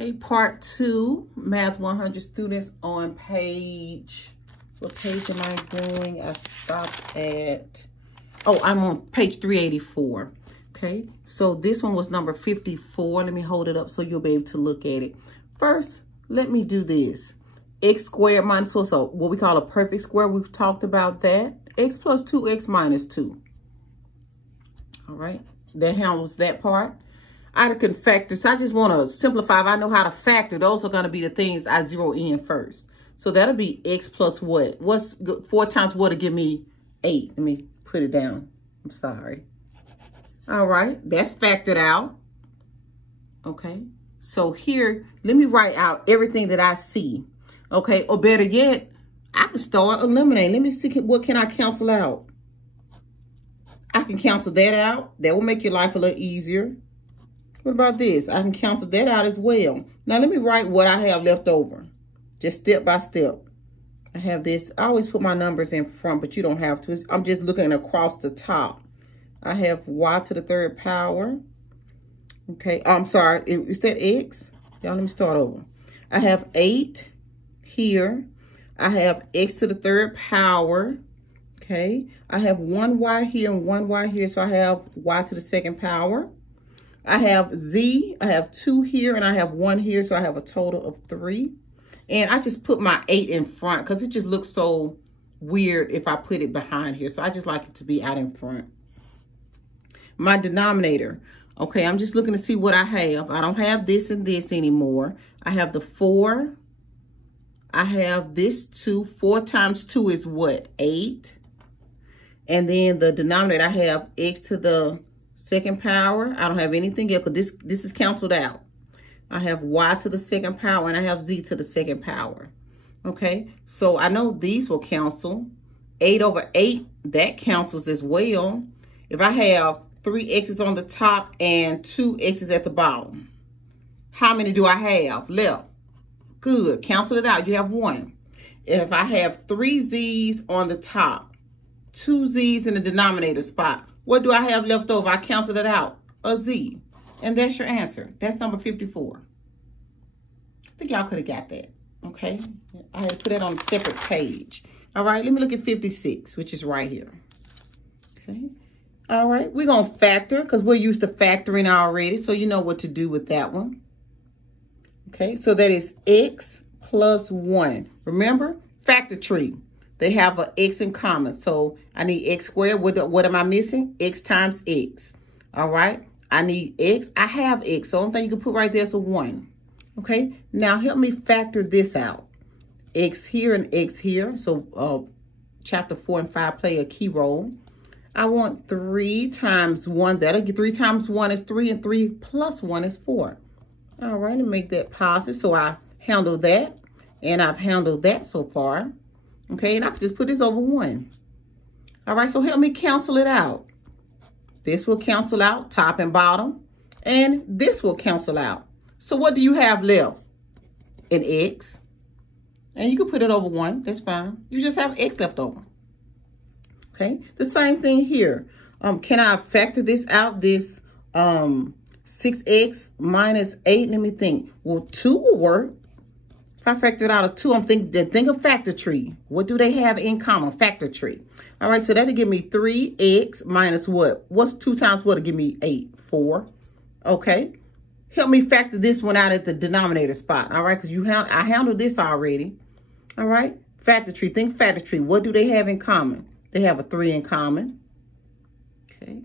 Okay, part 2, Math 100 students on page, what page am I doing? I stopped at, oh, I'm on page 384. Okay, so this one was number 54. Let me hold it up so you'll be able to look at it. First, let me do this. X squared minus 4, so what we call a perfect square. We've talked about that. X plus 2x minus 2. All right, that handles that part. I can factor, so I just want to simplify. If I know how to factor, those are going to be the things I zero in first. So that'll be x plus what? What's 4 times what to give me 8? Let me put it down. I'm sorry. All right, that's factored out. Okay, so here, let me write out everything that I see. Okay, or better yet, I can start eliminating. Let me see, what can I cancel out? I can cancel that out. That will make your life a little easier. What about this? I can cancel that out as well. Now, let me write what I have left over. Just step by step. I have this. I always put my numbers in front, but you don't have to. I'm just looking across the top. I have y to the 3rd power. Okay, I'm sorry. Is that x? Y'all, let me start over. I have 8 here. I have x to the 3rd power. Okay, I have 1y here and 1y here, so I have y to the 2nd power. I have z, I have 2 here, and I have 1 here, so I have a total of 3. And I just put my 8 in front because it just looks so weird if I put it behind here. So I just like it to be out in front. My denominator. Okay, I'm just looking to see what I have. I don't have this and this anymore. I have the 4. I have this 2. 4 times 2 is what? 8. And then the denominator, I have x to the 2nd power. I don't have anything else because this is canceled out. I have y to the 2nd power and I have z to the 2nd power. Okay, so I know these will cancel. 8 over 8, that cancels as well. If I have 3 x's on the top and 2 x's at the bottom, how many do I have left? Good, cancel it out. You have 1. If I have 3 z's on the top, 2 z's in the denominator spot, what do I have left over? I canceled it out. A z. And that's your answer. That's number 54. I think y'all could have got that. Okay. I had to put that on a separate page. All right. Let me look at 56, which is right here. Okay. All right. We're going to factor because we're used to factoring already. So you know what to do with that one. Okay. So that is x plus 1. Remember, factor tree. They have an x in common. So I need x squared. What am I missing? X times x. All right. I need x. I have x. So the only thing you can put right there is a 1. Okay. Now help me factor this out. X here and x here. So chapter 4 and 5 play a key role. I want 3 times 1. That'll get 3 times 1 is 3 and 3 plus 1 is 4. All right. And make that positive. So I handle that. And I've handled that so far. Okay, and I can just put this over 1. All right, so help me cancel it out. This will cancel out, top and bottom. And this will cancel out. So what do you have left? An x. And you can put it over 1. That's fine. You just have x left over. Okay, the same thing here. Can I factor this out? This 6x minus 8. Let me think. Well, 2 will work. If I factored out a 2, I'm think of factor tree. What do they have in common? Factor tree. All right, so that'll give me 3x minus what? What's 2 times what to give me 8? 4. Okay. Help me factor this one out at the denominator spot. All right, because I handled this already. All right. Factor tree. Think factor tree. What do they have in common? They have a 3 in common. Okay.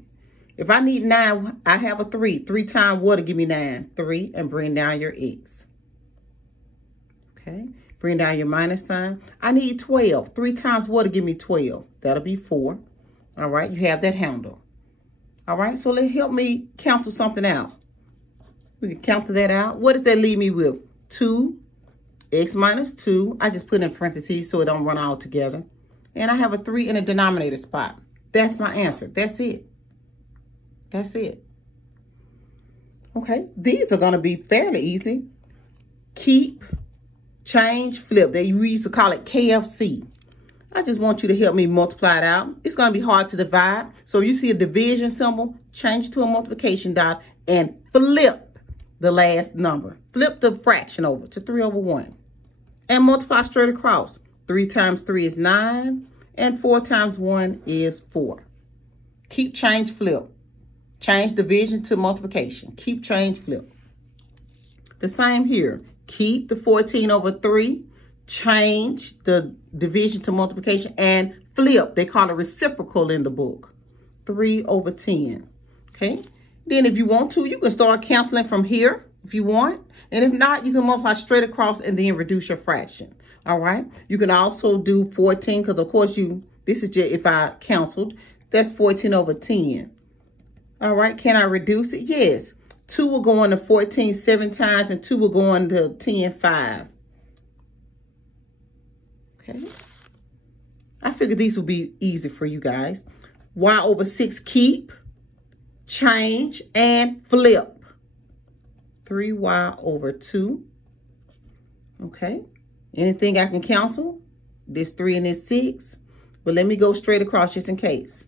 If I need 9, I have a 3. 3 times what to give me 9? 3, and bring down your x. Okay, bring down your minus sign. I need 12. 3 times what to give me 12? That'll be 4. All right, you have that handle. All right, so help me cancel something out. We can cancel that out. What does that leave me with? 2, x minus 2. I just put in parentheses so it don't run all together. And I have a 3 in the denominator spot. That's my answer. That's it. That's it. Okay, these are going to be fairly easy. Keep, change, flip. We used to call it KFC. I just want you to help me multiply it out. It's going to be hard to divide. So you see a division symbol, change it to a multiplication dot and flip the last number. Flip the fraction over to 3 over 1. And multiply straight across. 3 times 3 is 9. And 4 times 1 is 4. Keep, change, flip. Change division to multiplication. Keep, change, flip. The same here. Keep the 14 over 3. Change the division to multiplication. And flip. They call it reciprocal in the book. 3 over 10. Okay. Then if you want to, you can start canceling from here if you want. And if not, you can multiply straight across and then reduce your fraction. All right. You can also do 14 because, of course, this is just if I canceled. That's 14 over 10. All right. Can I reduce it? Yes. 2 will go into 14 7 times and 2 will go into 10 5. Okay. I figured these would be easy for you guys. Y over 6, keep, change, and flip. 3y over 2. Okay. Anything I can cancel? This 3 and this 6. But let me go straight across just in case.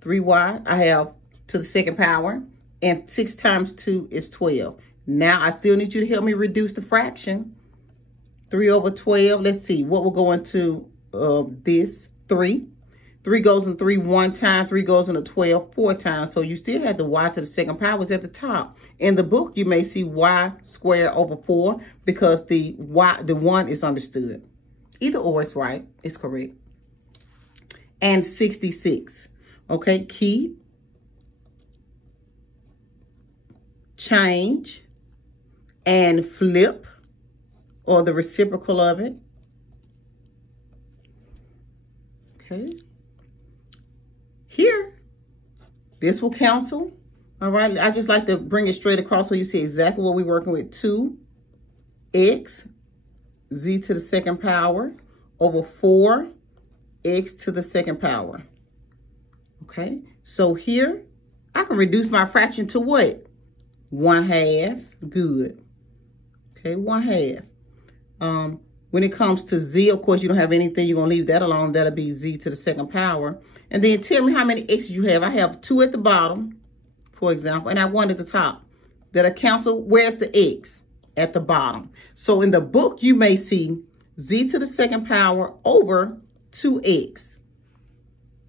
3y, I have to the second power. And 6 times 2 is 12. Now, I still need you to help me reduce the fraction. 3 over 12. Let's see. What will go into this? 3. 3 goes in 3 1 time. 3 goes into 12 4 times. So you still have the y to the second power is at the top. In the book, you may see y squared over 4 because the 1 is understood. Either or is right. It's correct. And 66. Okay, keep, change, and flip, or the reciprocal of it. Okay. Here, this will cancel. All right. I just like to bring it straight across so you see exactly what we're working with. 2x, z to the second power, over 4, x to the second power. Okay. So here, I can reduce my fraction to what? 1/2. Good. Okay, 1/2. When it comes to z, of course, you don't have anything. You're going to leave that alone. That'll be z to the second power. And then tell me how many x's you have. I have 2 at the bottom, for example, and I have 1 at the top. That'll cancel. Where's the x? At the bottom. So in the book, you may see z to the second power over 2x.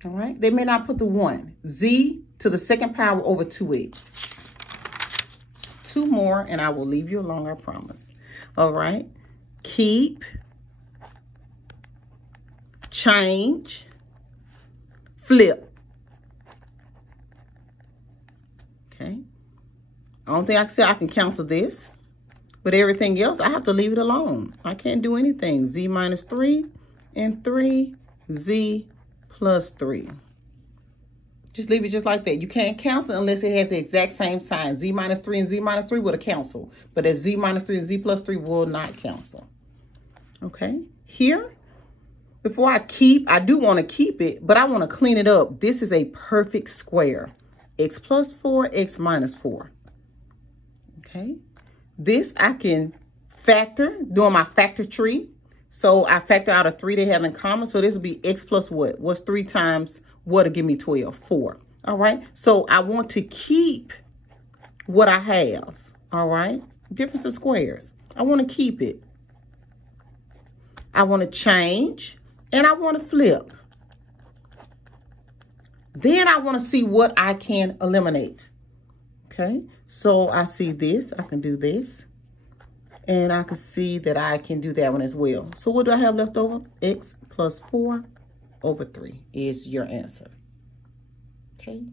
All right. They may not put the 1. Z to the second power over 2x. 2 more, and I will leave you alone, I promise. All right. Keep, change, flip. Okay. I don't think I can say I can cancel this, but everything else, I have to leave it alone. I can't do anything. Z minus 3 and 3, Z plus 3. Just leave it just like that. You can't cancel unless it has the exact same sign. Z minus 3 and Z minus 3 would have canceled. But as Z minus 3 and Z plus 3 will not cancel. Okay. Here, before I keep, I do want to keep it, but I want to clean it up. This is a perfect square. X plus 4, X minus 4. Okay. This I can factor, doing my factor tree. So I factor out a 3 they have in common. So this will be X plus what? What's 3 times what to give me 12? 4. All right. So I want to keep what I have. All right. Difference of squares. I want to keep it. I want to change and I want to flip. Then I want to see what I can eliminate. Okay. So I see this. I can do this. And I can see that I can do that one as well. So what do I have left over? X plus 4 over 3 is your answer. Okay.